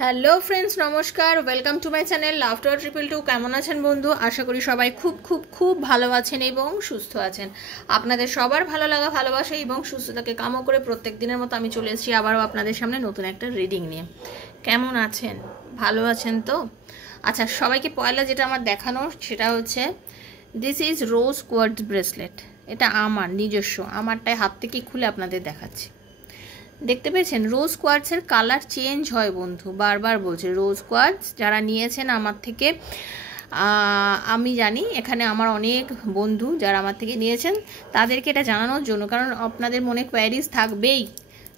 Hello friends, নমস্কার। Welcome to my channel laughter 222। কেমন আছেন বন্ধু? আশা করি সবাই খুব খুব খুব ভালো আছেন এবং সুস্থ আছেন। আপনাদের সবার ভালো লাগা, ভালোবাসা এবং সুস্থতাকে কামনা করে প্রত্যেক দিনের মতো আমি চলে এসেছি আবারও আপনাদের সামনে নতুন একটা রিডিং নিয়ে। কেমন আছেন? ভালো আছেন তো? আচ্ছা, সবাইকে পয়লা যেটা আমার দেখানোর সেটা হচ্ছে this is rose quartz bracelet. এটা আমার নিজস্ব, আমারটাই হাত থেকে খুলে আপনাদের দেখাচ্ছি। দেখতে পেয়েছেন রোজ কোয়ার্টসের কালার চেঞ্জ হয় বন্ধু, বারবার বলছে। রোজ কোয়ার্টস যারা নিয়েছেন আমার থেকে, আমি জানি এখানে আমার অনেক বন্ধু যারা আমার থেকে নিয়েছেন তাদেরকে এটা জানানোর জন্য, কারণ আপনাদের মনে কোয়ারিজ থাকবেই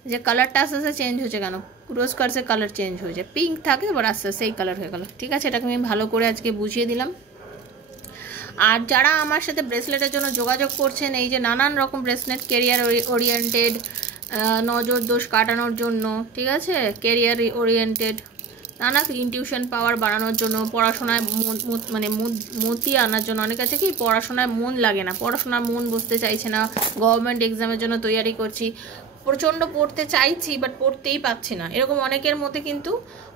যে কালারটা আস্তে আস্তে চেঞ্জ হচ্ছে কেন। রোজ কোয়ার্টসের কালার চেঞ্জ হয়ে যায়, পিঙ্ক থাকে এবার আস্তে আস্তে এই কালার হয়ে গেল। ঠিক আছে, এটাকে আমি ভালো করে আজকে বুঝিয়ে দিলাম। আর যারা আমার সাথে ব্রেসলেটের জন্য যোগাযোগ করছেন, এই যে নানান রকম ব্রেসলেট, কেরিয়ার ওরিয়েন্টেড, নজর দোষ কাটানোর জন্য, ঠিক আছে, কেরিয়ার ওরিয়েন্টেড, নানা ইনটিউশন পাওয়ার বাড়ানোর জন্য, পড়াশোনায় মতি আনার জন্য। অনেক আছে কি পড়াশোনায় মন লাগে না, পড়াশোনার মন বসতে চাইছে না, গভর্নমেন্ট এক্সামের জন্য তৈরি করছি, প্রচণ্ড পড়তে চাইছি বাট পড়তেই পাচ্ছি না, এরকম অনেকের মধ্যে কিন্তু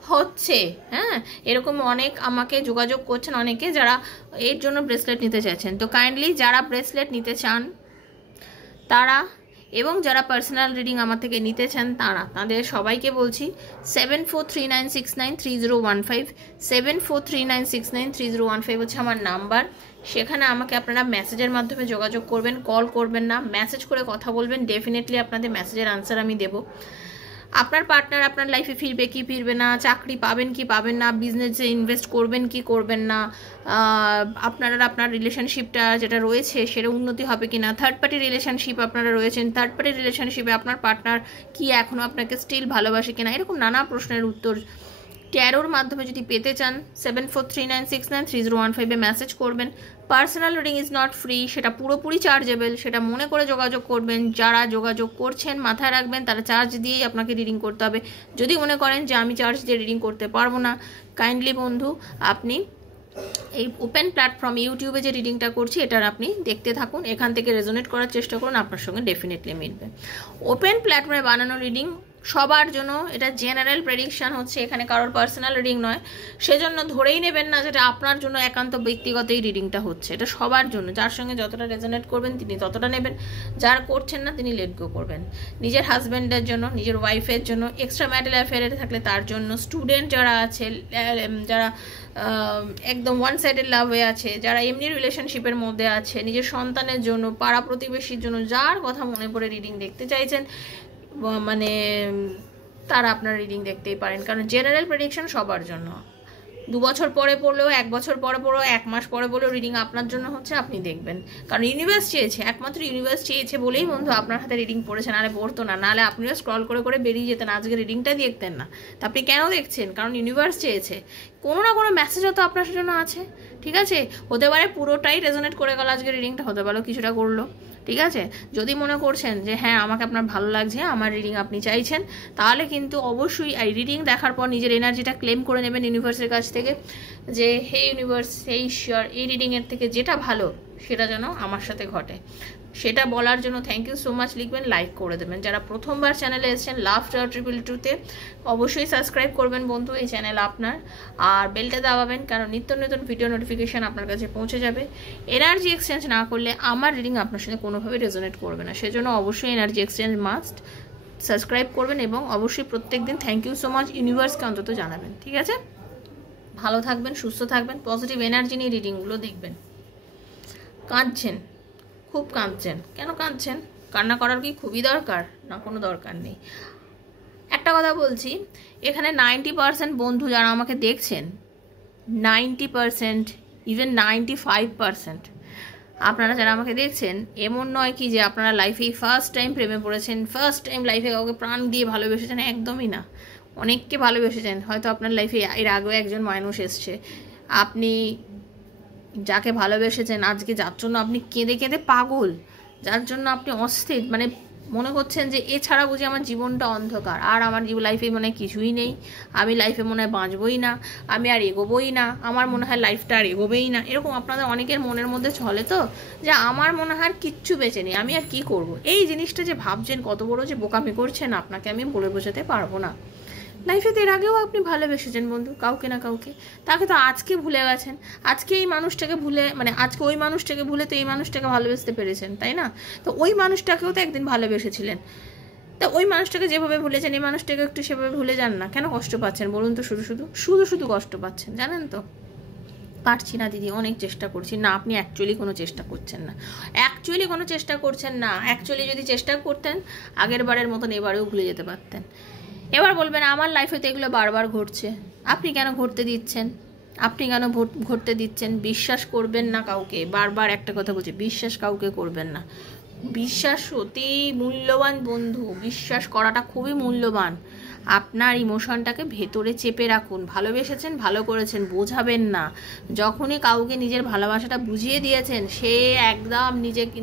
হচ্ছে। হ্যাঁ, এরকম অনেক আমাকে যোগাযোগ করছেন অনেকে যারা এর জন্য ব্রেসলেট নিতে চাইছেন। তো কাইন্ডলি যারা ব্রেসলেট নিতে চান তারা, এবং যারা পার্সোনাল রিডিং আমার থেকে নিতে চান তাদের সবাইকে বলছি 7439693015, 7439693015 হচ্ছে আমার নাম্বার। সেখানে আমাকে আপনারা মেসেজের মাধ্যমে যোগাযোগ করবেন, কল করবেন না, মেসেজ করে কথা বলবেন। ডেফিনেটলি আপনাদের মেসেজের আনসার আমি দেবো। আপনার পার্টনার আপনার লাইফে ফিরবে কি ফিরবে না, চাকরি পাবেন কি পাবেন না, বিজনেসে ইনভেস্ট করবেন কি করবেন না, আপনার রিলেশনশিপটা যেটা রয়েছে সেটা উন্নতি হবে কি না, থার্ড পার্টি রিলেশনশিপ আপনারা রয়েছেন, থার্ড পার্টি রিলেশনশিপে আপনার পার্টনার কি এখনও আপনাকে স্টিল ভালোবাসে কিনা, এরকম নানা প্রশ্নের উত্তর ট্যারোর মাধ্যমে যদি পেতে চান 7439693015 মেসেজ করবেন। Personal reading is not free, সেটা পুরোপুরি চার্জেবল, সেটা মনে করে যোগাযোগ করবেন। যারা যোগাযোগ করছেন মাথায় রাখবেন তারা চার্জ দিয়েই আপনাকে রিডিং করতে হবে। যদি মনে করেন যে আমি চার্জ দিয়ে রিডিং করতে পারবো না, কাইন্ডলি বন্ধু আপনি এই ওপেন প্ল্যাটফর্ম ইউটিউবে যে রিডিংটা করছি এটার আপনি দেখতে থাকুন, এখান থেকে রেজোনেট করার চেষ্টা করুন, আপনার সঙ্গে ডেফিনেটলি মিলবে। ওপেন প্ল্যাটফর্মে বানানো রিডিং সবার জন্য, এটা জেনারেল প্রেডিকশন হচ্ছে, এখানে কারোর পার্সোনাল রিডিং নয়, সেজন্য ধরেই নেবেন না যেটা আপনার জন্য একান্ত ব্যক্তিগত এই রিডিংটা হচ্ছে। এটা সবার জন্য, যার সঙ্গে যতটা রেজোনেট করবেন তিনি ততটা নেবেন, যার করছেন না তিনি লেট গো করবেন। নিজের হাজব্যান্ডের জন্য, নিজের ওয়াইফের জন্য, এক্সট্রা ম্যারিটাল অ্যাফেয়ারে থাকলে তার জন্য, স্টুডেন্ট যারা আছে, যারা একদম ওয়ান সাইডেড লাভ হয়ে আছে, যারা এমনি রিলেশনশিপের মধ্যে আছে, নিজের সন্তানের জন্য, পাড়া প্রতিবেশীর জন্য, যার কথা মনে পড়ে রিডিং দেখতে চাইছেন মানে তারা আপনার রিডিং দেখতেই পারেন, কারণ জেনারেল প্রেডিকশন সবার জন্য। 2 বছর পরে পড়লেও, 1 বছর পরে পড়েও, 1 মাস পরে পড়লেও রিডিং আপনার জন্য হচ্ছে, আপনি দেখবেন। কারণ ইউনিভার্স চেয়েছে, একমাত্র ইউনিভার্স চেয়েছে বলেই বন্ধু আপনার হাতে রিডিং পড়েছেন, আরে পড়তো না, নাহলে আপনিও স্ক্রল করে করে বেরিয়ে যেতেন, আজকে রিডিংটা দেখতেন না। তা আপনি কেন দেখছেন? কারণ ইউনিভার্স চেয়েছে, কোনো না কোনো মেসেজও তো আপনার জন্য আছে। ঠিক আছে, হতে পারে পুরোটাই রেজোনেট করে গেল আজকে রিডিংটা, হতে পারলো কিছুটা করলো। ঠিক আছে, যদি মনে করছেন যে হ্যাঁ আমাকে আপনার ভালো লাগছে, আমার রিডিং আপনি চাইছেন, তাহলে কিন্তু অবশ্যই এই রিডিং দেখার পর নিজের এনার্জিটা ক্লেম করে নেবেন ইউনিভার্সের কাছ থেকে, যে হে ইউনিভার্স, হে ঈশ্বর, এই রিডিংয়ের থেকে যেটা ভালো সেটা যেন আমার সাথে ঘটে। সেটা বলার জন্য থ্যাংক ইউ সো মাচ লিখবেন, লাইক করে দেবেন। যারা প্রথমবার চ্যানেলে এসেছেন লাফটার 222-তে, অবশ্যই সাবস্ক্রাইব করবেন বন্ধু, এই চ্যানেল আপনার, আর বেলটা দাবাবেন, কারণ নিত্য নতুন ভিডিও নোটিফিকেশান আপনার কাছে পৌঁছে যাবে। এনার্জি এক্সচেঞ্জ না করলে আমার রিডিং আপনার সাথে কোনোভাবে রেজোনেট করবে না, সেজন্য অবশ্যই এনার্জি এক্সচেঞ্জ মাস্ট। সাবস্ক্রাইব করবেন এবং অবশ্যই প্রত্যেক দিন থ্যাংক ইউ সো মাচ ইউনিভার্সকে অন্তত জানাবেন। ঠিক আছে, ভালো থাকবেন, সুস্থ থাকবেন, পজিটিভ এনার্জি নিয়ে রিডিংগুলো দেখবেন। কাঁদছেন, খুব কাঁদছেন, কেন কাঁদছেন? কান্না করার কি খুবই দরকার? না, কোনো দরকার নেই। একটা কথা বলছি, এখানে 90% বন্ধু যারা আমাকে দেখছেন, 90%, ইভেন 95% আপনারা যারা আমাকে দেখছেন, এমন নয় কি যে আপনারা লাইফে ফার্স্ট টাইম প্রেমে পড়েছেন, ফার্স্ট টাইম লাইফে কাউকে প্রাণ দিয়ে ভালোবেসেছেন, একদমই না। অনেককে ভালোবেসেছেন, হয়তো আপনার লাইফে এর আগেও একজন মানুষ এসছে, আপনি যাকে ভালোবেসেছেন আজকে যার জন্য আপনি কেঁদে কেঁদে পাগল, যার জন্য আপনি অস্থির, মানে মনে করছেন যে এছাড়া বুঝি আমার জীবনটা অন্ধকার, আর আমার লাইফে মনে হয় কিছুই নেই, আমি লাইফে মনে হয় বাঁচবই না, আমি আর এগোবই না, আমার মনে হয় লাইফটা আর এগোবেই না, এরকম আপনাদের অনেকের মনের মধ্যে চলে তো, যে আমার মনে হয় আর কিচ্ছু বেঁচে নেই, আমি আর কি করব। এই জিনিসটা যে ভাবছেন কত বড় যে বোকামি করছেন, আপনাকে আমি বলে বোঝাতে পারবো না। লাইফে তো এর আগেও আপনি ভালোবেসেছেন বন্ধু, কাউকে না কাউকে, তাকে তো আজকে ভুলে গেছেন, আজকে এই মানুষটাকে ভুলে, মানে আজকে ওই মানুষটাকে ভুলে তো এই মানুষটাকে ভালোবেসতে পেরেছেন, তাই না? তো ওই মানুষটাকেও তো একদিন ভালোবেসেছিলেন, তা ওই মানুষটাকে যেভাবে ভুলেছেন এই মানুষটাকে একটু সেভাবে ভুলে যান না। কেন কষ্ট পাচ্ছেন বলুন তো? শুধু কষ্ট পাচ্ছেন, জানেন তো? পারছি না দিদি, অনেক চেষ্টা করছি। না, আপনি অ্যাকচুয়ালি কোনো চেষ্টা করছেন না, অ্যাকচুয়ালি যদি চেষ্টা করতেন আগের বারের মতন এবারেও ভুলে যেতে পারতেন। এবার বলবেন আমার লাইফে তো এগুলো বারবার ঘটছে, আপনি কেন ঘটতে দিচ্ছেন? বিশ্বাস করবেন না কাউকে, বারবার একটা কথা বলছি, বিশ্বাস কাউকে করবেন না। বিশ্বাস অতি মূল্যবান বন্ধু, বিশ্বাস করাটা খুবই মূল্যবান। আপনার ইমোশনটাকে ভেতরে চেপে রাখুন। ভালোবেসেছেন, ভালো করেছেন, বোঝাবেন না। যখনই কাউকে নিজের ভালোবাসাটা বুঝিয়ে দিয়েছেন, সে একদম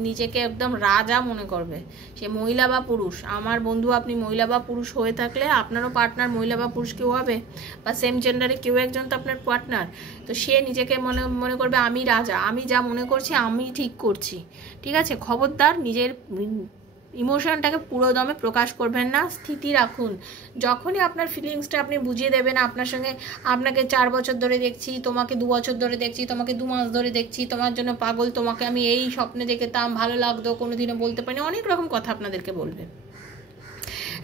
নিজেকে একদম রাজা মনে করবে, সে মহিলা বা পুরুষ। আমার বন্ধু আপনি মহিলা বা পুরুষ হয়ে থাকলে আপনারও পার্টনার মহিলা বা পুরুষ কেউ হবে, বা সেম জেন্ডারে কেউ একজন তো আপনার পার্টনার। তো সে নিজেকে মনে করবে আমি রাজা, আমি যা মনে করছি আমি ঠিক করছি। ঠিক আছে, খবরদার নিজের ইমোশনটাকে পুরো দমে প্রকাশ করবেন না, স্থিতি রাখুন। যখনই আপনার ফিলিংসটা আপনি বুঝিয়ে দেবেন, আপনাকে 4 বছর ধরে দেখছি, তোমাকে 2 বছর ধরে দেখছি, তোমাকে 2 মাস ধরে দেখছি, তোমার জন্য পাগল, তোমাকে আমি এই স্বপ্নে দেখতাম, ভালো লাগতো, কোনোদিনও বলতে পারিনি, অনেক রকম কথা আপনাদেরকে বলবে।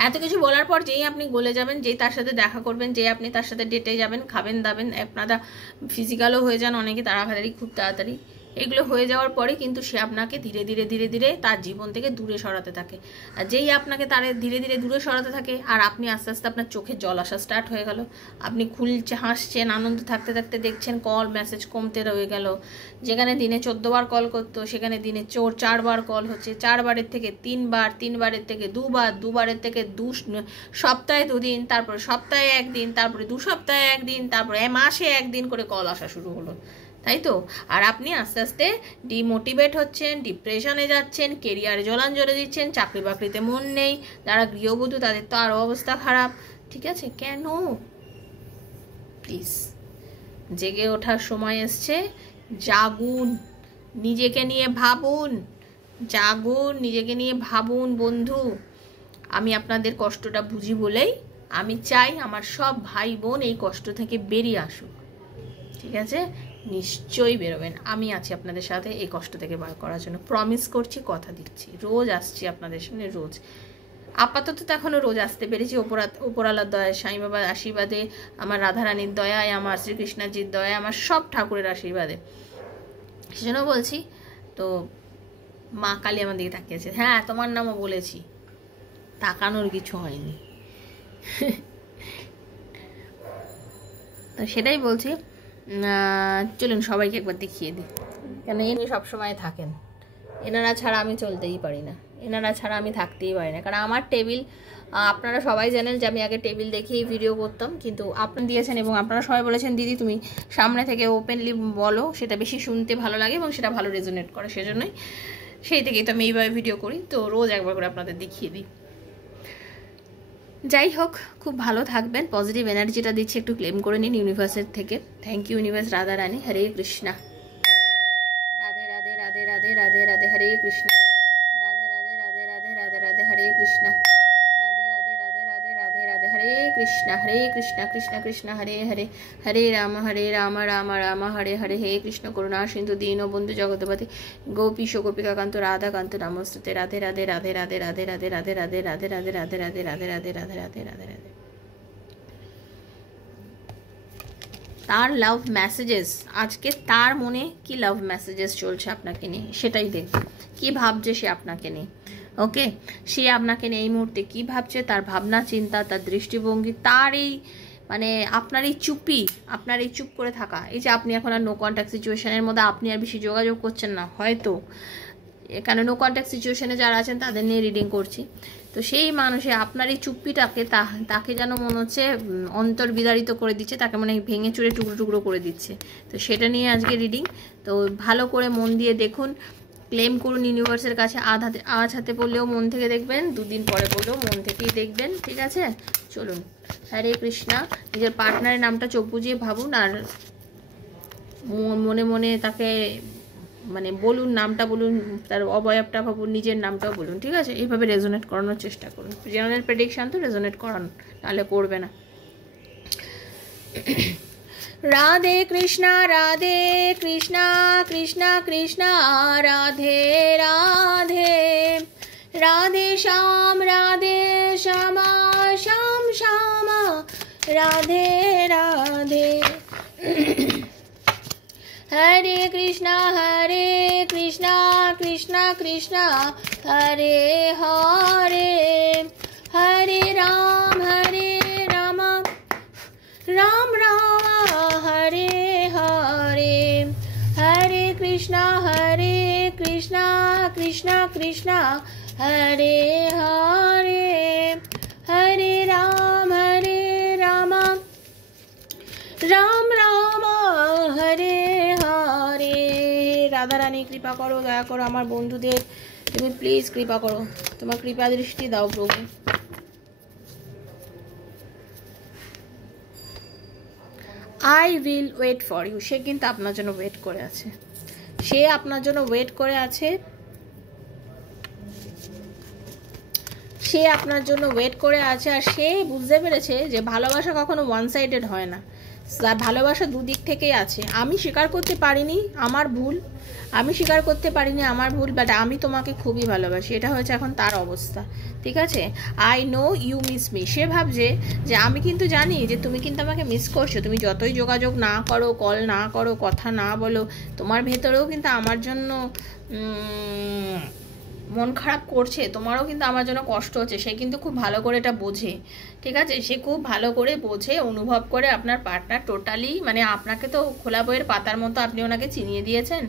এত কিছু বলার পর যেই আপনি গলে যাবেন, যেই তার সাথে দেখা করবেন, যেই আপনি তার সাথে ডেটে যাবেন, খাবেন দাবেন, আপনারা ফিজিক্যালও হয়ে যান অনেকে তাড়াতাড়ি, খুব তাড়াতাড়ি, এগুলো হয়ে যাওয়ার পরে কিন্তু সে আপনাকে ধীরে ধীরে তার জীবন থেকে দূরে সরাতে থাকে। আর যেই আপনাকে তার ধীরে ধীরে দূরে সরাতে থাকে, আর আপনি আস্তে আস্তে আপনার চোখে জল আসা স্টার্ট হয়ে গেল, আপনি খুলছে হাসছেন, আনন্দ থাকতে থাকতে দেখছেন কল মেসেজ কমতে রয়ে গেল। যেখানে দিনে 14 বার কল করতো, সেখানে দিনে 4 বার কল হচ্ছে, 4 বারের থেকে 3 বার, 3 বারের থেকে 2 বার, 2 বারের থেকে সপ্তাহে 2 দিন, তারপরে সপ্তাহে 1 দিন, তারপরে 2 সপ্তাহে 1 দিন, তারপরে মাসে 1 দিন করে কল আসা শুরু হলো, তাই তো? আর আপনি আস্তে আস্তে ডিমোটিভেট হচ্ছেন, ডিপ্রেশনে যাচ্ছেন, কেরিয়ারে জলাঞ্জলি দিচ্ছেন, চাকরি বাকরিতে মন নেই, যারা গৃহবধূ তাদের তো আরও অবস্থা খারাপ। ঠিক আছে, কেন? প্লিজ জেগে ওঠার সময় এসছে, জাগুন, নিজেকে নিয়ে ভাবুন, নিজেকে নিয়ে ভাবুন বন্ধু। আমি আপনাদের কষ্টটা বুঝি বলেই আমি চাই আমার সব ভাই বোন এই কষ্ট থেকে বেরিয়ে আসুক। ঠিক আছে, নিশ্চয়ই বেরোবেন, আমি আছি আপনাদের সাথে এই কষ্ট থেকে বার করার জন্য, প্রমিস করছি, কথা দিচ্ছি, রোজ আসছি আপনাদের সামনে, রোজ। আপাতত তো এখনও রোজ আসতে পেরেছি উপরালার দয়ায়, সাই বাবার আশীর্বাদে, আমার রাধারানীর দয়ায়, আমার শ্রীকৃষ্ণজির দয়ায়, আমার সব ঠাকুরের আশীর্বাদে। সেজন্য বলছি, তো মা কালী আমার দিকে তাকিয়েছে, হ্যাঁ তোমার নামও বলেছি, তাকানোর কিছু হয়নি। তো সেটাই বলছি, চলুন সবাইকে একবার দেখিয়ে দিই, কেন এনি সবসময় থাকেন, এনারা ছাড়া আমি চলতেই পারি না, এনারা ছাড়া আমি থাকতেই পারি না। কারণ আমার টেবিল, আপনারা সবাই জানেন যে আমি আগে টেবিল দেখেই ভিডিও করতাম, কিন্তু আপনি দিয়েছেন এবং আপনারা সবাই বলেছেন দিদি তুমি সামনে থেকে ওপেনলি বলো, সেটা বেশি শুনতে ভালো লাগে এবং সেটা ভালো রেজোনেট করে, সেজন্যই সেই থেকেই তো আমি এইভাবে ভিডিও করি, তো রোজ একবার করে আপনাদের দেখিয়ে দিই। যাই হোক, খুব ভালো থাকবেন, পজিটিভ এনার্জিটা দিচ্ছি, একটু ক্লেম করে নিন ইউনিভার্সের থেকে। Thank you universe, Radha Rani, হরে কৃষ্ণা, রাধে রাধে রাধে রাধে রাধে রাধে, হরে কৃষ্ণা, রাধে রাধে রাধে রাধে রাধে রাধে, হরে কৃষ্ণা, রাধে রাধে রাধে রাধে রাধে রাধে, হরে কৃষ্ণা কৃষ্ণ কৃষ্ণ হরে হরে, হরে রাম রাম রাম হরে হরে, হে কৃষ্ণ করুণা সিন্ধু দীনবন্ধু জগৎপতি গোপীশ গোপিকাকান্ত রাধাকান্ত নমস্তুতে, রাধে রাধে রাধে রাধে রাধে রাধে রাধে রাধে রাধে রাধে রাধে রাধে রাধে রাধে রাধে রাধে রাধে রাধে। তার লাভ মেসেজেস, আজকে তার মনে কি লাভ মেসেজেস চলছে আপনাকে নিয়ে, সেটাই দেখুন, কি ভাবছে সে আপনাকে নিয়ে। ওকে, সে আপনাকে নিয়ে এই মুহূর্তে কি ভাবছে, তার ভাবনা চিন্তা, তার দৃষ্টিভঙ্গি, তার এই মানে আপনার এই চুপ করে থাকা, এই যে আপনি এখন আর নো কন্ট্যাক্ট সিচুয়েশনের মধ্যে আপনি আর বেশি যোগাযোগ করছেন না, হয়তো এখানে নো কন্ট্যাক্ট সিচুয়েশনে যারা আছেন তাদের নিয়ে রিডিং করছি, তো সেই মানুষে আপনার এই চুপ্পিটাকে তাকে যেন মনে হচ্ছে অন্তর বিদারিত করে দিচ্ছে, তাকে মনে ভেঙে চুরে টুকরো টুকরো করে দিচ্ছে, তো সেটা নিয়ে আজকে রিডিং। তো ভালো করে মন দিয়ে দেখুন, ক্লেম করুন ইউনিভার্সের কাছে, আজ হাতে পড়লেও মন থেকে দেখবেন, 2 দিন পরে পড়লেও মন থেকেই দেখবেন, ঠিক আছে? চলুন, হরে কৃষ্ণা, নিজের পার্টনারের নামটা চোখ বুজিয়ে ভাবুন, আর মনে মনে তাকে মানে বলুন, নামটা বলুন, তার অবয়বটা ভাবুন, নিজের নামটাও বলুন, ঠিক আছে? এইভাবে রেজোনেট করানোর চেষ্টা করুন, জেনারেল প্রেডিকশান তো রেজোনেট করান, নাহলে করবে না। राधे कृष्णा कृष्णा कृष्णा राधे राधे, राधे श्याम श्याम श्याम राधे राधे। हरे कृष्णा कृष्णा कृष्णा हरे हरे, हरे राम राम राम हरे हरे, हरे कृष्णा कृष्णा कृष्णा हरे हरे, हरे राम राम राम हरे हरे। राधा रानी कृपा करो, दया करो আমার বন্ধুদের, তুমি প্লিজ কৃপা করো, তোমার কৃপা দৃষ্টি দাও প্রভু। I will wait for you, সে কিন্তু আপনার জন্য ওয়েট করে আছে, সে আপনার জন্য ওয়েট করে আছে, সে আপনার জন্য ওয়েট করে আছে। আর সে বুঝতে পেরেছে যে ভালোবাসা কখনো ওয়ান সাইডেড হয় না, ভালোবাসা দুদিক থেকেই আছে। আমি স্বীকার করতে পারিনি আমার ভুল, আমি স্বীকার করতে পারিনি আমার ভুল, বাট আমি তোমাকে খুবই ভালোবাসি, এটা হয়েছে এখন তার অবস্থা, ঠিক আছে। I know you miss me, সে ভাবছে যে আমি কিন্তু জানি যে তুমি কিন্তু আমাকে মিস করছো, তুমি যতই যোগাযোগ না করো, কল না করো, কথা না বলো, তোমার ভেতরেও কিন্তু আমার জন্য মন খারাপ করছে, তোমারও কিন্তু আমার জন্য কষ্ট হচ্ছে, সে কিন্তু খুব ভালো করে এটা বোঝে, ঠিক আছে। সে খুব ভালো করে বোঝে, অনুভব করে। আপনার পার্টনার টোটালি মানে আপনাকে তো খোলা বইয়ের পাতার মতো আপনি ওনাকে চিনিয়ে দিয়েছেন,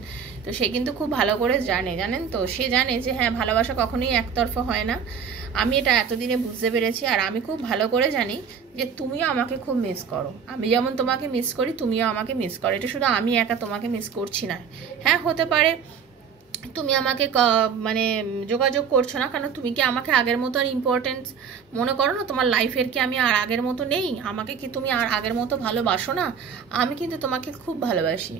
তো সে কিন্তু খুব ভালো করে জানেন তো, সে জানে যে হ্যাঁ ভালোবাসা কখনোই একতরফা হয় না। আমি এটা এতদিনে বুঝতে পেরেছি, আর আমি খুব ভালো করে জানি যে তুমিও আমাকে খুব মিস করো, আমি যেমন তোমাকে মিস করি তুমিও আমাকে মিস করো, এটা শুধু আমি একা তোমাকে মিস করছি না। হ্যাঁ হতে পারে তুমি আমাকে মানে যোগাযোগ করছো না, কারণ তুমি কি আমাকে আগের মতো আর ইম্পর্টেন্স মনে করো না? তোমার লাইফের কি আমি আর আগের মতো নেই? আমাকে কি তুমি আর আগের মতো ভালোবাসো না? আমি কিন্তু তোমাকে খুব ভালোবাসি,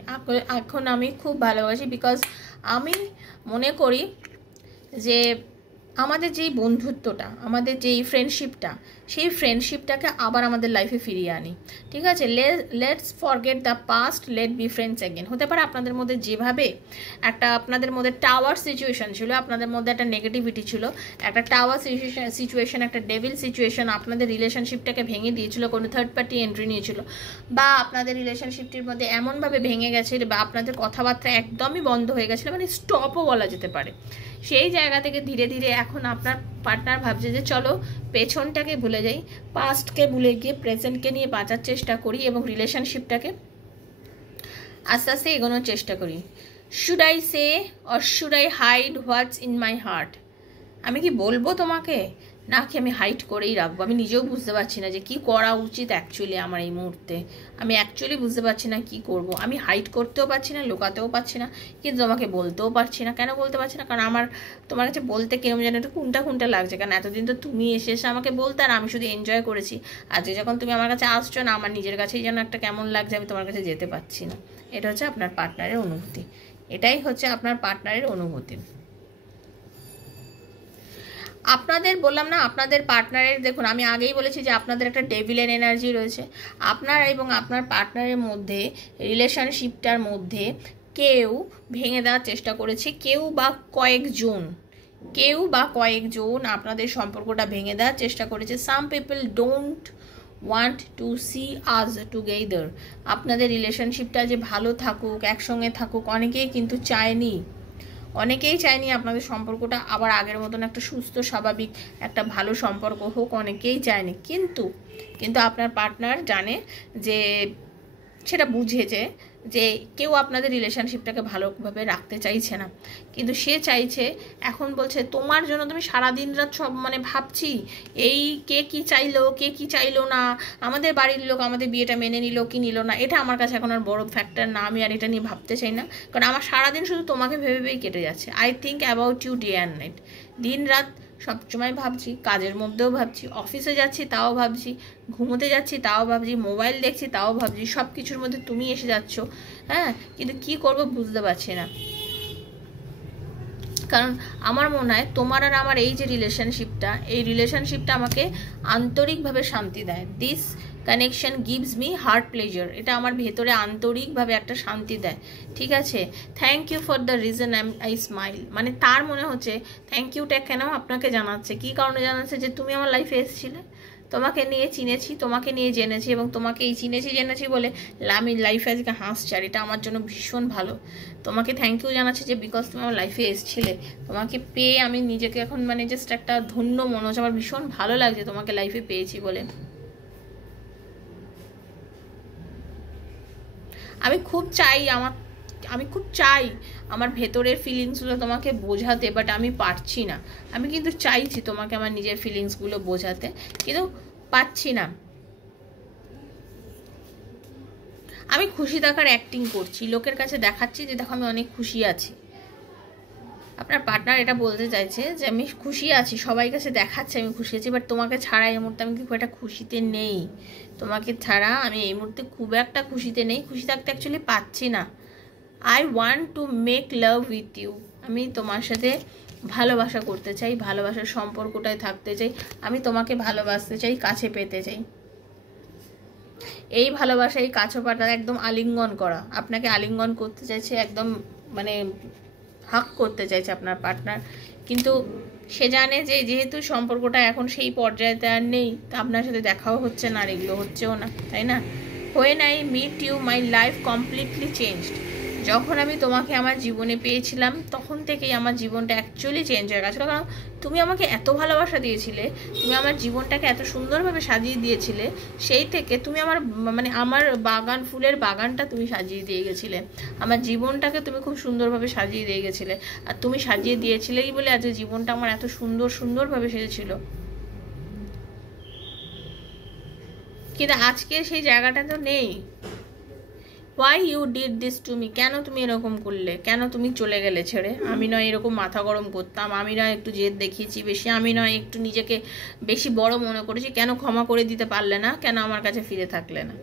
এখন আমি খুব ভালোবাসি, বিকজ আমি মনে করি যে আমাদের যেই বন্ধুত্বটা, আমাদের যেই ফ্রেন্ডশিপটা, সেই ফ্রেন্ডশিপটাকে আবার আমাদের লাইফে ফিরিয়ে আনি, ঠিক আছে। Let's forget the past, let be friends again. হতে পারে আপনাদের মধ্যে যেভাবে একটা আপনাদের মধ্যে টাওয়ার সিচুয়েশন ছিল, আপনাদের মধ্যে একটা নেগেটিভিটি ছিল, একটা টাওয়ার সিচুয়েশন, একটা ডেভিল সিচুয়েশন আপনাদের রিলেশনশিপটাকে ভেঙে দিয়েছিল, কোনো থার্ড পার্টি এন্ট্রি নিয়েছিল, বা আপনাদের রিলেশনশিপটির মধ্যে এমনভাবে ভেঙে গেছে বা আপনাদের কথাবার্তা একদমই বন্ধ হয়ে গেছিলো, মানে স্টপও বলা যেতে পারে। সেই জায়গা থেকে ধীরে ধীরে এখন আপনার পার্টনার ভাবছে যে চলো পেছনটাকে ভুলে যাই, পাস্টকে ভুলে গিয়ে প্রেজেন্টকে নিয়ে বাঁচার চেষ্টা করি এবং রিলেশনশিপটাকে আস্তে আস্তে এগোনোর চেষ্টা করি। Should I say or should I hide what's in my heart? আমি কি বলবো তোমাকে, নাকি আমি হাইড করেই রাখবো? আমি নিজেও বুঝতে পারছি না যে কি করা উচিত অ্যাকচুয়ালি আমার এই মুহূর্তে। আমি অ্যাকচুয়ালি বুঝতে পারছি না কি করব। আমি হাইড করতেও পারছি না, লুকাতেও পারছি না, কিন্তু তোমাকে বলতেও পারছি না। কেন বলতে পারছি না? কারণ আমার তোমার কাছে বলতে কিরম যেন একটু কুন্টা লাগছে, কারণ এতদিন তো তুমি এসে আমাকে বলতে আর আমি শুধু এনজয় করেছি। আজকে যখন তুমি আমার কাছে আসছো না, আমার নিজের কাছেই যেন একটা কেমন লাগছে, আমি তোমার কাছে যেতে পারছি না। এটা হচ্ছে আপনার পার্টনারের অনুভূতি, এটাই হচ্ছে আপনার পার্টনারের অনুভূতি। আপনাদের বললাম না, আপনাদের পার্টনারের, দেখুন আমি আগেই বলেছি যে আপনাদের একটা ডেভিলের এনার্জি রয়েছে। আপনার এবং আপনার পার্টনারের মধ্যে, রিলেশনশিপটার মধ্যে কেউ ভেঙে দেওয়ার চেষ্টা করেছে, কেউ বা কয়েকজন আপনাদের সম্পর্কটা ভেঙে দেওয়ার চেষ্টা করেছে। Some people don't want to see us together. আপনাদের রিলেশনশিপটা যে ভালো থাকুক, একসঙ্গে থাকুক, অনেকেই কিন্তু চায়নি আপনাদের সম্পর্কটা আবার আগের মতন একটা সুস্থ স্বাভাবিক একটা ভালো সম্পর্ক হোক, অনেকেই চায়নি। কিন্তু আপনার পার্টনার জানে যে, সেটা বুঝেছে যে কেউ আপনাদের রিলেশনশিপটাকে ভালোভাবে রাখতে চাইছে না, কিন্তু সে চাইছে, এখন বলছে তোমার জন্য তুমি সারাদিন রাত সব মানে ভাবছি এই কে কি চাইলো না, আমাদের বাড়ির লোক আমাদের বিয়েটা মেনে নিল কি নিল না, এটা আমার কাছে এখন আর বড় ফ্যাক্টর না, আমি আর এটা নিয়ে ভাবতে চাই না, কারণ আমার সারাদিন শুধু তোমাকে ভেবেই কেটে যাচ্ছে। I think about you day and night, দিন রাত সবসময় ভাবছি, কাজের মধ্যেও ভাবছি, অফিসে যাচ্ছি তাও ভাবছি, ঘুমোতে যাচ্ছি তাও ভাবছি, মোবাইল দেখছি তাও ভাবছি, সব কিছুর মধ্যে তুমি এসে যাচ্ছ। হ্যাঁ, কিন্তু কি করব বুঝতে পারছি না, কারণ আমার মনে হয় তোমার আর আমার এই যে রিলেশনশিপটা, এই রিলেশনশিপটা আমাকে আন্তরিকভাবে শান্তি দেয়। This connection gives me heart pleasure, এটা আমার ভেতরে আন্তরিকভাবে একটা শান্তি দেয়, ঠিক আছে। Thank you for the reason I smile, মানে তার মনে হচ্ছে থ্যাংক ইউটা কেন আপনাকে জানাচ্ছে, কী কারণে জানাচ্ছে, যে তুমি আমার লাইফে এসেছিলে, তোমাকে নিয়ে চিনেছি, তোমাকে নিয়ে জেনেছি, এবং তোমাকে এই চিনেছি জেনেছি বলে আমি লাইফে আজকে হাসছি, আর এটা আমার জন্য ভীষণ ভালো। তোমাকে থ্যাংক ইউ জানাচ্ছি যে বিকজ তুমি আমার লাইফে এসেছিলে, তোমাকে পেয়ে আমি নিজেকে এখন মানে জাস্ট একটা ধন্য মনে হচ্ছে, আমার ভীষণ ভালো লাগছে তোমাকে লাইফে পেয়েছি বলে। আমি খুব চাই আমার ভেতরের ফিলিংসগুলো তোমাকে বোঝাতে, বাট আমি পারছি না। আমি কিন্তু চাইছি তোমাকে আমার নিজের ফিলিংসগুলো বোঝাতে, কিন্তু পারছি না। আমি খুশি থাকার অ্যাক্টিং করছি, লোকের কাছে দেখাচ্ছি যে দেখো আমি অনেক খুশি আছি। আপনার পার্টনার এটা বলতে চাইছে যে আমি খুশি আছি, সবাই কাছে দেখাচ্ছে আমি খুশি আছি, বাট তোমাকে ছাড়া এই মুহূর্তে আমি খুব একটা খুশিতে নেই। তোমাকে ছাড়া আমি এই মুহূর্তে খুব একটা খুশিতে নেই, খুশি থাকতে অ্যাকচুয়ালি পাচ্ছি না। I want to make love with you, আমি তোমার সাথে ভালোবাসা করতে চাই, ভালোবাসার সম্পর্কটায় থাকতে চাই, আমি তোমাকে ভালোবাসতে চাই, কাছে পেতে চাই। এই ভালোবাসা, এই কাছে পাটা একদম আলিঙ্গন করা, আপনাকে আলিঙ্গন করতে চাইছে, একদম মানে হাক করতে চাইছে আপনার পার্টনার, কিন্তু সে জানে যে যেহেতু সম্পর্কটা এখন সেই পর্যায়েতে আর নেই, তা আপনার সাথে দেখাও হচ্ছে না, আর এগুলো হচ্ছেও না, তাই না। When I meet you my life completely changed, যখন আমি তোমাকে আমার জীবনে পেয়েছিলাম তখন থেকেই আমার জীবনটা অ্যাকচুয়ালি চেঞ্জ হয়ে গেছিলো, কারণ তুমি আমাকে এত ভালোবাসা দিয়েছিলে, তুমি আমার জীবনটাকে এত সুন্দরভাবে সাজিয়ে দিয়েছিলে, সেই থেকে তুমি আমার মানে আমার বাগান, ফুলের বাগানটা তুমি সাজিয়ে দিয়ে গেছিলে, আমার জীবনটাকে তুমি খুব সুন্দরভাবে সাজিয়ে দিয়ে গেছিলে, আর তুমি সাজিয়ে দিয়েছিলেই বলে আজকে জীবনটা আমার এত সুন্দরভাবে সেজেছিল। কিন্তু আজকে সেই জায়গাটা তো নেই। Why you did this to me, কেন তুমি এরকম করলে, কেন তুমি চলে গেলে ছেড়ে। আমি নয় এরকম মাথা গরম করতাম, আমি নয় একটু জেদ দেখিয়েছি বেশি, আমি নয় একটু নিজেকে বেশি বড় মনে করেছি, কেন ক্ষমা করে দিতে পারলে না, কেন আমার কাছে ফিরে থাকলে না,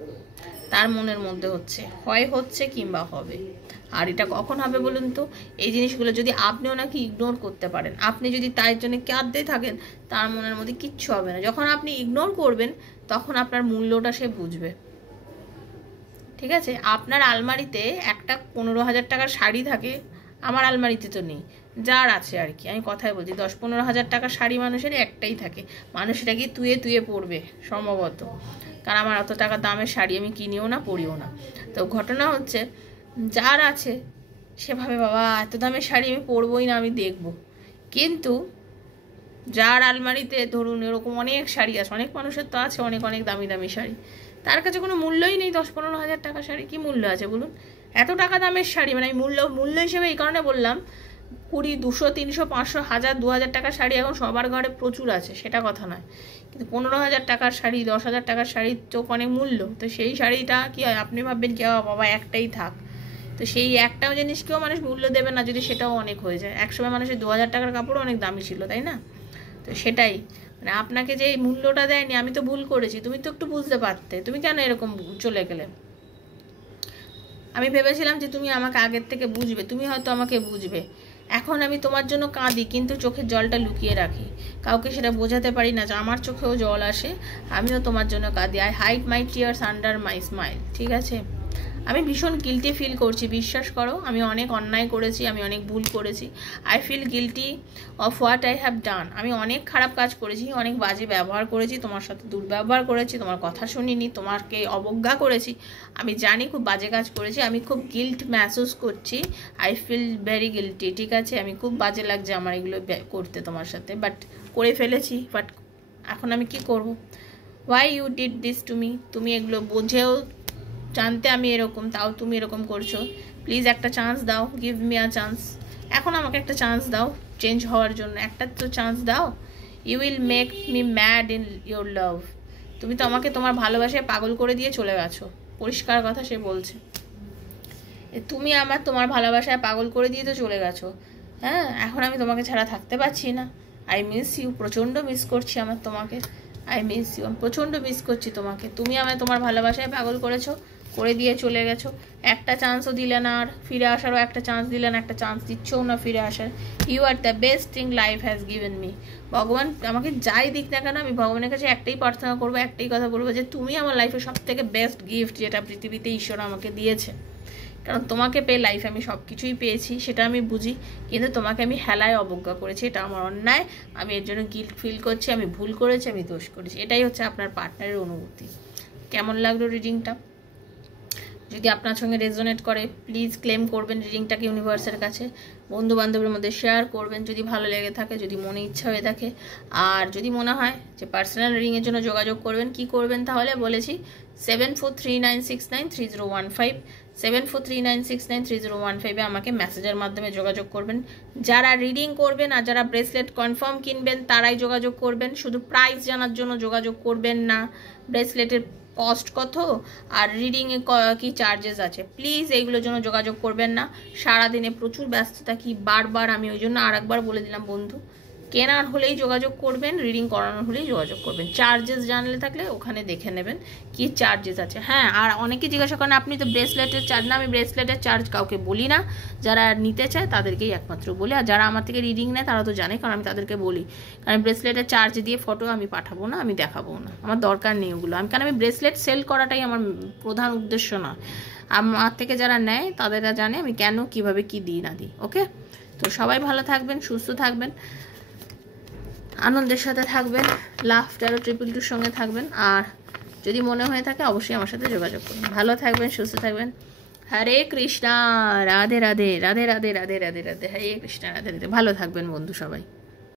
তার মনের মধ্যে হচ্ছে কিংবা হবে। আর এটা কখন হবে বলুন তো, এই জিনিসগুলো যদি আপনি ওনাকে ইগনোর করতে পারেন, আপনি যদি তার জন্য কাঁদতে থাকেন, তার মনের মধ্যে কিচ্ছু হবে না। যখন আপনি ইগনোর করবেন তখন আপনার মূল্যটা সে বুঝবে, ঠিক আছে। আপনার আলমারিতে একটা 15,000 টাকার শাড়ি থাকে, আমার আলমারিতে তো নেই, যার আছে আর কি, আমি কথাই বলছি, 10-15 হাজার টাকার শাড়ি মানুষের একটাই থাকে, মানুষ এটাকে তুয়ে পরবে সম্ভবত, কারণ আমার অত টাকা দামের শাড়ি আমি কিনিও না, পরিও না। তো ঘটনা হচ্ছে যার আছে সেভাবে বাবা এত দামের শাড়ি আমি পরবই না, আমি দেখব। কিন্তু যার আলমারিতে ধরুন এরকম অনেক শাড়ি আছে, অনেক মানুষের তো আছে অনেক দামি শাড়ি, তার কাছে কোনো মূল্যই নেই 10-15 হাজার টাকা শাড়ি, কি মূল্য আছে বলুন। এত টাকা দামের শাড়ি, মানে আমি মূল্য হিসেবে এই কারণে বললাম, 20, 200, 300, 500, 1000, 2000 টাকার শাড়ি এখন সবার ঘরে প্রচুর আছে, সেটা কথা নয়, কিন্তু 15,000 টাকার শাড়ি, 10,000 টাকার শাড়ির তো অনেক মূল্য। তো সেই শাড়িটা কি হয়, আপনি ভাববেন কি বাবা একটাই থাক, তো সেই একটাও জিনিসকেও মানুষ মূল্য দেবে না যদি সেটাও অনেক হয়ে যায়। একসময় মানুষের 2000 টাকার কাপড়ও অনেক দামি ছিল, তাই না। তো সেটাই, মানে আপনাকে যে মূল্যটা দেয়নি, আমি তো ভুল করেছি, তুমি তো একটু বুঝতে পারতে, তুমি কেন এরকম চলে গেলে। আমি ভেবেছিলাম যে তুমি আমাকে আগের থেকে বুঝবে, তুমি হয়তো আমাকে বুঝবে। এখন আমি তোমার জন্য কাঁদি, কিন্তু চোখের জলটা লুকিয়ে রাখি, কাউকে সেটা বোঝাতে পারি না যে আমার চোখেও জল আসে, আমিও তোমার জন্য কাঁদি। I hide my tears under my smile, ঠিক আছে। আমি ভীষণ গিল্টি ফিল করছি, বিশ্বাস করো, আমি অনেক অন্যায় করেছি, আমি অনেক ভুল করেছি। I feel guilty of what I have done, আমি অনেক খারাপ কাজ করেছি, অনেক বাজে ব্যবহার করেছি, তোমার সাথে দুর্ব্যবহার করেছি, তোমার কথা শুনিনি, তোমাকে অবজ্ঞা করেছি, আমি জানি খুব বাজে কাজ করেছি, আমি খুব গিল্ট মেহসুস করছি, আই ফিল ভেরি গিল্টি, ঠিক আছে। আমি খুব বাজে লাগছে আমার এগুলো করতে তোমার সাথে, বাট করে ফেলেছি, বাট এখন আমি কি করব। Why you did this to me, তুমি এগুলো বোঝেও জানতে আমি এরকম, তাও তুমি এরকম করছো, প্লিজ একটা চান্স দাও, গিভ মি আ চান্স, এখন আমাকে একটা চান্স দাও চেঞ্জ হওয়ার জন্য, একটা তো চান্স দাও। You will make me mad in your love, তুমি তো আমাকে তোমার ভালোবাসায় পাগল করে দিয়ে চলে গেছো, পরিষ্কার কথা সে বলছে, তুমি তোমার ভালোবাসায় পাগল করে দিয়ে তো চলে গেছো, হ্যাঁ, এখন আমি তোমাকে ছাড়া থাকতে পারছি না, আই মিস ইউ, প্রচণ্ড মিস করছি তোমাকে, আই মিস ইউ, আমি প্রচণ্ড মিস করছি তোমাকে, তুমি আমায় তোমার ভালোবাসায় পাগল করেছো, করে দিয়ে চলে গেছো, একটা চান্সও দিলে না, আর ফিরে আসারও একটা চান্স দিলে না, একটা চান্স দিচ্ছও না ফিরে আসার। You are the best thing life has given me. ভগবান আমাকে যাই দিক না কেন, আমি ভগবানের কাছে একটাই প্রার্থনা করবো, একটাই কথা বলবো যে তুমি আমার লাইফের সব থেকে বেস্ট গিফট যেটা পৃথিবীতে ঈশ্বর আমাকে দিয়েছে। কারণ তোমাকে পেয়ে লাইফে আমি সব কিছুই পেয়েছি, সেটা আমি বুঝি, কিন্তু তোমাকে আমি হেলায় অবজ্ঞা করেছি, এটা আমার অন্যায়, আমি এর জন্য গিল্ট ফিল করছি, আমি ভুল করেছি, আমি দোষ করেছি। এটাই হচ্ছে আপনার পার্টনারের অনুভূতি। কেমন লাগলো রিডিংটা? যদি আপনার সঙ্গে রেজোনেট করে প্লিজ ক্লেম করবেন রিডিংটাকে ইউনিভার্সের কাছে, বন্ধু বান্ধবের মধ্যে শেয়ার করবেন যদি ভালো লেগে থাকে, যদি মনে ইচ্ছা হয়ে থাকে। আর যদি মনে হয় যে পার্সোনাল রিডিংয়ের জন্য যোগাযোগ করবেন, কি করবেন তাহলে বলেছি 7439693015, 7439693015 আমাকে মেসেজের মাধ্যমে যোগাযোগ করবেন। যারা রিডিং করবেন আর যারা ব্রেসলেট কনফার্ম কিনবেন তারাই যোগাযোগ করবেন, শুধু প্রাইস জানার জন্য যোগাযোগ করবেন না। ব্রেসলেটের কস্ট কত আর রিডিংয়ে কি চার্জেস আছে, প্লিজ এইগুলোর জন্য যোগাযোগ করবেন না। সারাদিনে প্রচুর ব্যস্ততা কি, বারবার আমি ওই জন্য আর একবার বলে দিলাম বন্ধু, কেনার হলেই যোগাযোগ করবেন, রিডিং করানোর হলেই যোগাযোগ করবেন। চার্জেস জানলে থাকলে ওখানে দেখে নেবেন কি চার্জেস আছে। হ্যাঁ, আর অনেকে জিজ্ঞাসা করেন আপনি তো ব্রেসলেটের চার্জ, না আমি ব্রেসলেটের চার্জ কাউকে বলি না, যারা নিতে চায় তাদেরকেই একমাত্র বলি। আর যারা আমার থেকে রিডিং নেয় তারা তো জানে, কারণ আমি তাদেরকে বলি, কারণ ব্রেসলেটের চার্জ দিয়ে ফটো আমি পাঠাবো না, আমি দেখাবো না, আমার দরকার নেই ওগুলো। কারণ আমি ব্রেসলেট সেল করাটাই আমার প্রধান উদ্দেশ্য নয়। আমার থেকে যারা নেয় তাদেরা জানে আমি কেন, কিভাবে, কি দিই না দিই। ওকে, তো সবাই ভালো থাকবেন, সুস্থ থাকবেন, আনন্দের সাথে থাকবেন, লাভ ট্যারো 222 সঙ্গে থাকবেন। আর যদি মনে হয়ে থাকে অবশ্যই আমার সাথে যোগাযোগ করবেন। ভালো থাকবেন, সুস্থ থাকবেন। হরে কৃষ্ণা, রাধে রাধে, রাধে রাধে, রাধে রাধে রাধে, হরে কৃষ্ণা, রাধে রাধে। ভালো থাকবেন বন্ধু সবাই।